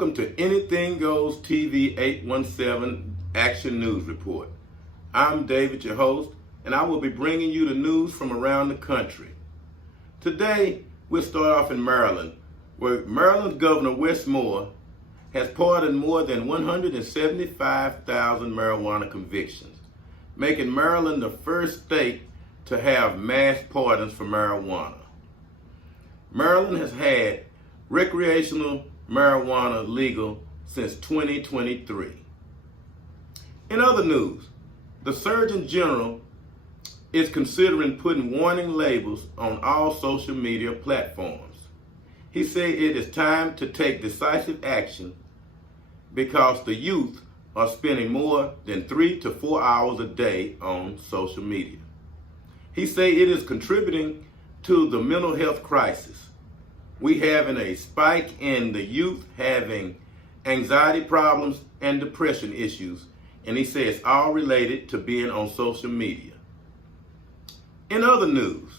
Welcome to Anything Goes TV 817 Action News Report. I'm David, your host, and I will be bringing you the news from around the country. Today, we'll start off in Maryland, where Maryland's Governor Wes Moore has pardoned more than 175,000 marijuana convictions, making Maryland the first state to have mass pardons for marijuana. Maryland has had recreational marijuana legal since 2023. In other news, the Surgeon General is considering putting warning labels on all social media platforms. He said it is time to take decisive action because the youth are spending more than 3 to 4 hours a day on social media. He said it is contributing to the mental health crisis. We having a spike in the youth having anxiety problems and depression issues, and he says it's all related to being on social media. In other news,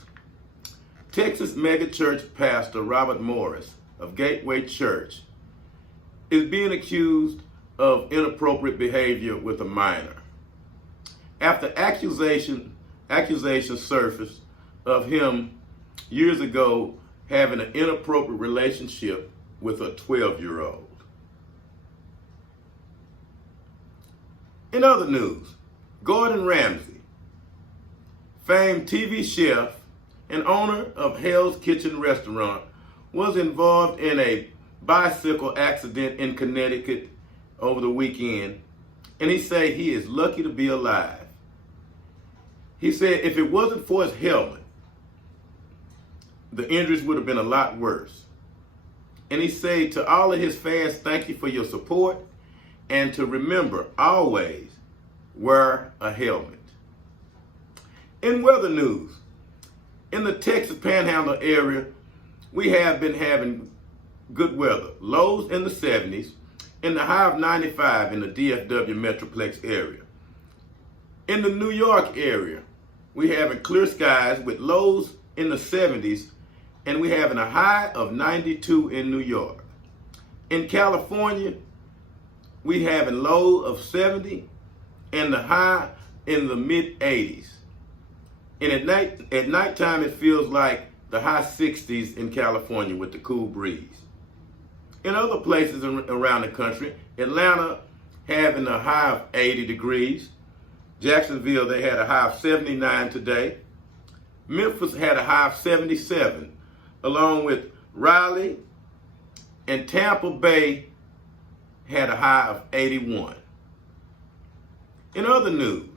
Texas megachurch pastor Robert Morris of Gateway Church is being accused of inappropriate behavior with a minor. After accusations surfaced of him years ago having an inappropriate relationship with a 12-year-old. In other news, Gordon Ramsay, famed TV chef and owner of Hell's Kitchen restaurant, was involved in a bicycle accident in Connecticut over the weekend, and he said he is lucky to be alive. He said if it wasn't for his helmet, the injuries would have been a lot worse. And he said to all of his fans, thank you for your support, and to remember, always wear a helmet. In weather news, in the Texas Panhandle area, we have been having good weather. Lows in the 70s, and the high of 95 in the DFW Metroplex area. In the New York area, we having clear skies with lows in the 70s, and we having a high of 92 in New York. In California, we having low of 70 and the high in the mid 80s. And at nighttime, it feels like the high 60s in California with the cool breeze. In other places around the country, Atlanta having a high of 80 degrees. Jacksonville, they had a high of 79 today. Memphis had a high of 77, along with Raleigh, and Tampa Bay had a high of 81. In other news,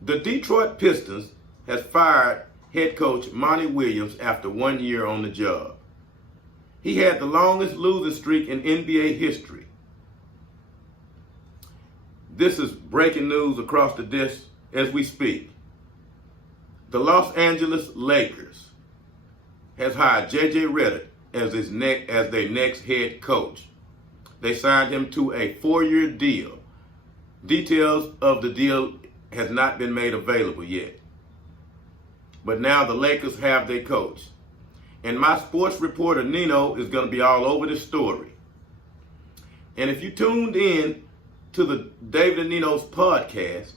the Detroit Pistons has fired head coach Monty Williams after 1 year on the job. He had the longest losing streak in NBA history. This is breaking news across the desk as we speak. The Los Angeles Lakers has hired J.J. Redick as their next head coach. They signed him to a 4-year deal. Details of the deal has not been made available yet. But now the Lakers have their coach. And my sports reporter Nino is going to be all over this story. And if you tuned in to the David and Nino's podcast,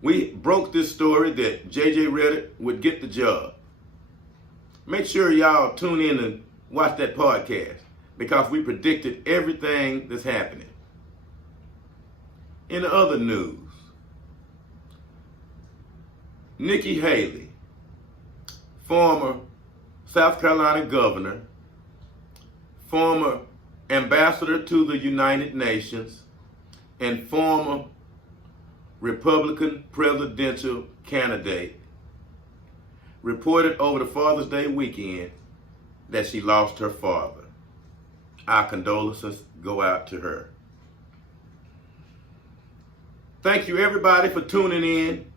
we broke this story that J.J. Redick would get the job. Make sure y'all tune in and watch that podcast because we predicted everything that's happening. In other news, Nikki Haley, former South Carolina governor, former ambassador to the United Nations, and former Republican presidential candidate, reported over the Father's Day weekend that she lost her father. Our condolences go out to her. Thank you everybody for tuning in.